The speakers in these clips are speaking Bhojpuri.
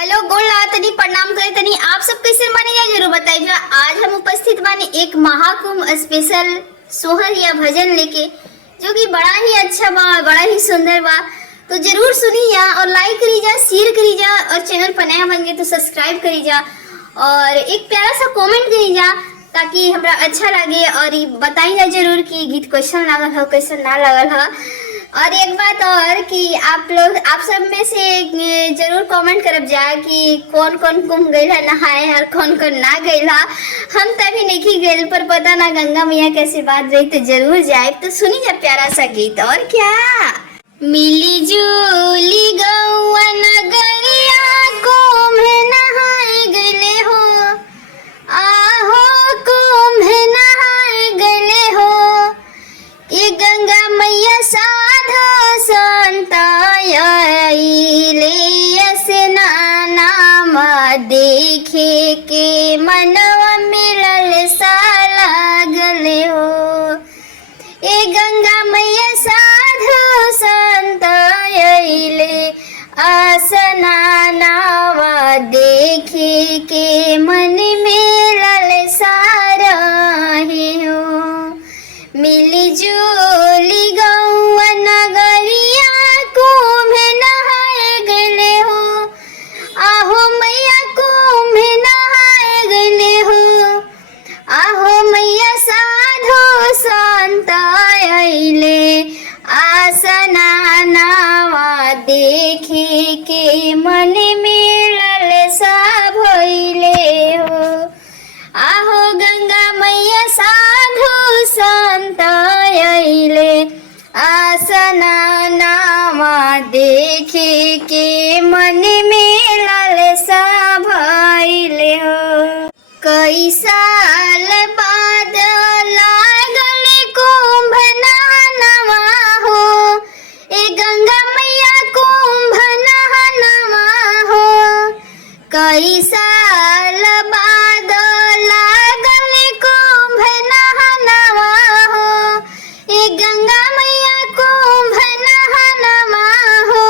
हेलो गोला तनी प्रणाम करे तनी आप सब कैसे माने जा जरूर बताइए। आज हम उपस्थित बानी एक महाकुंभ स्पेशल सोहर या भजन लेके, जो कि बड़ा ही अच्छा बा, बड़ा ही सुंदर बा। तो जरूर सुनी जा और लाइक करी जा, शेयर करी जा, और चैनल पर नया बन गए तो सब्सक्राइब करी जा और एक प्यारा सा कमेंट करी जा ताकि हमरा अच्छा लगे। और बताई जा जरूर कि गीत कैसन लागल हो, कैसन ना लागल हो। और एक बात और कि आप सब में से जरूर कमेंट करब जा कि कौन कौन कुंभ गइल है नहाए और कौन कौन ना गइल है। हम तभी नहीं गइल, पर पता ना गंगा मैया कैसे बात रही, तो जरूर जाए। तो सुनी जा प्यारा सा गीत। और क्या मिली जुली गौआ नगरिया कुंभ नहाए गइले हो, आहो कुंभ नहाए गइले हो। ये गंगा मैया साधो संत आइले स्नानमा देखे के मनवा मिलल सा लागले हो। ये गंगा मैया साधो संत आइले स्नानमा देखे के मन मिलल सा रहे हो। मिली जुली गौआ नगरिया कुंभ नहाए गइले हो, आहो मैया कुंभ नहाए गइले हो। आहो मैया साधो संत आइले स्नानमा देखे के मन मिलल सा भइले हो। आहो गंगा मैया साधु संत आइले स्नानमा देखे के मन मिलल सा भइले हो। कई साल बाद लागल कुंभ नहानवा हो, ए गंगा मैया कुंभ नहानवा हो। कई साल बाद लागल कुंभ नहानवा हो, ए गंगा मैया कुंभ नहानवा हो।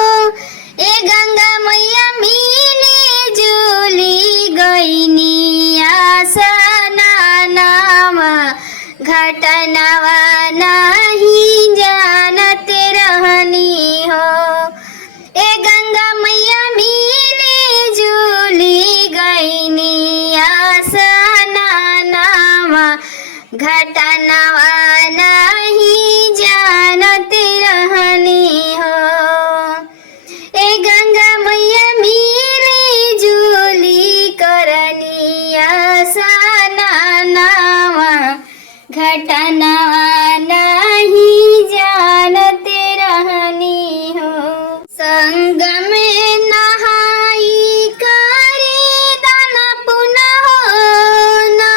ए गंगा मैया मिली जुली गइनी स्नानमा घटनावा नहीं जानते रहनी हो। ए गंगा मैया मिली जुली गइनी स्नानमा घटनावा नहीं जानते रहनी हो। ए गंगा मैया मिली जुली करनी स्नानमा घटनावा नहीं जानते रहनी हो। संग में नहाई करी दान पुनः होना,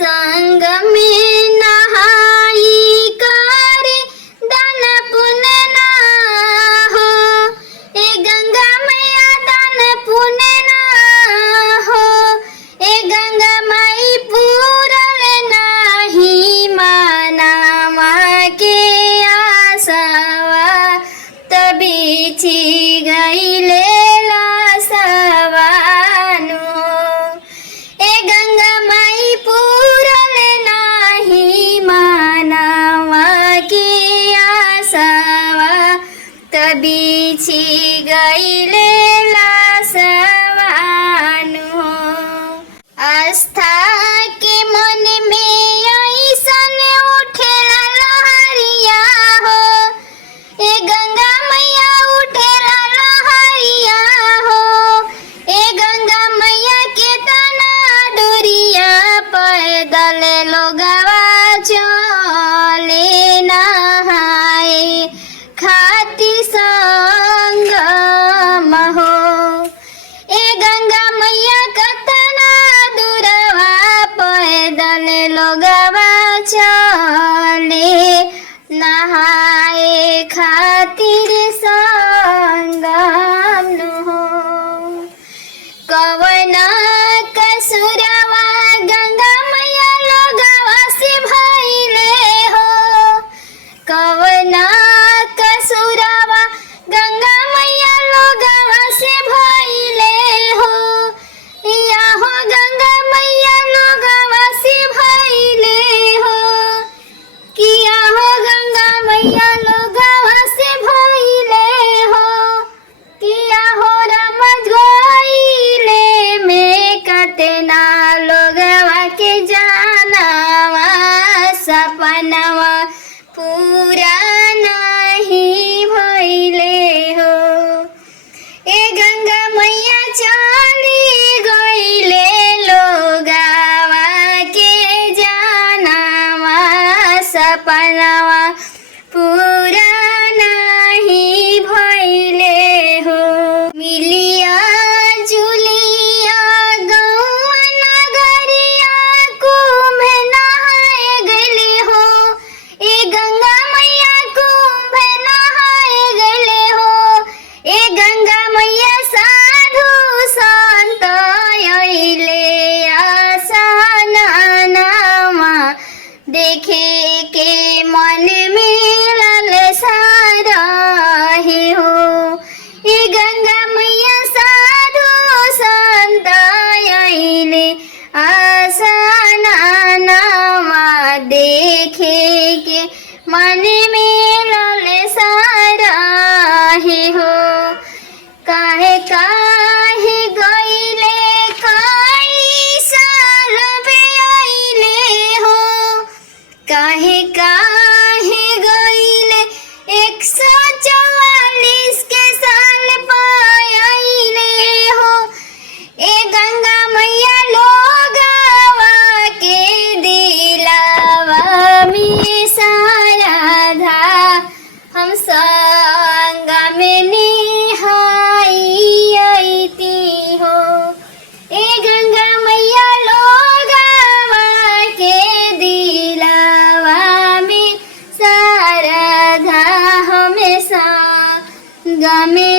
संग में नहाई करी दान पुण्य ना हो। ए गंगा मैया दान पुण्य ना हो। ए गंगा माई पूरल नाही मानामा के आसावा, तभी छी गइले लासवानु। ए गंगा माई पूरल नाही मानामा के आसावा, तभी छी गइले लासवानु। आस्था के मन में ऐसन उठेला लहरिया हो, ए गंगा मैया उठेला लहरिया हो। ए गंगा मैया के तना डोरिया पैदल लोगवा चले नहाए खातिर संगम हो। ए गंगा मैया कतना दूरवा पैदल लोगवा चले नहाए खातिर संगम हो। कवना कसुरवा गंगा मैया लोगवा से भइले हो। कवना कसुरवा गंगा मैया लोगवा से भइले में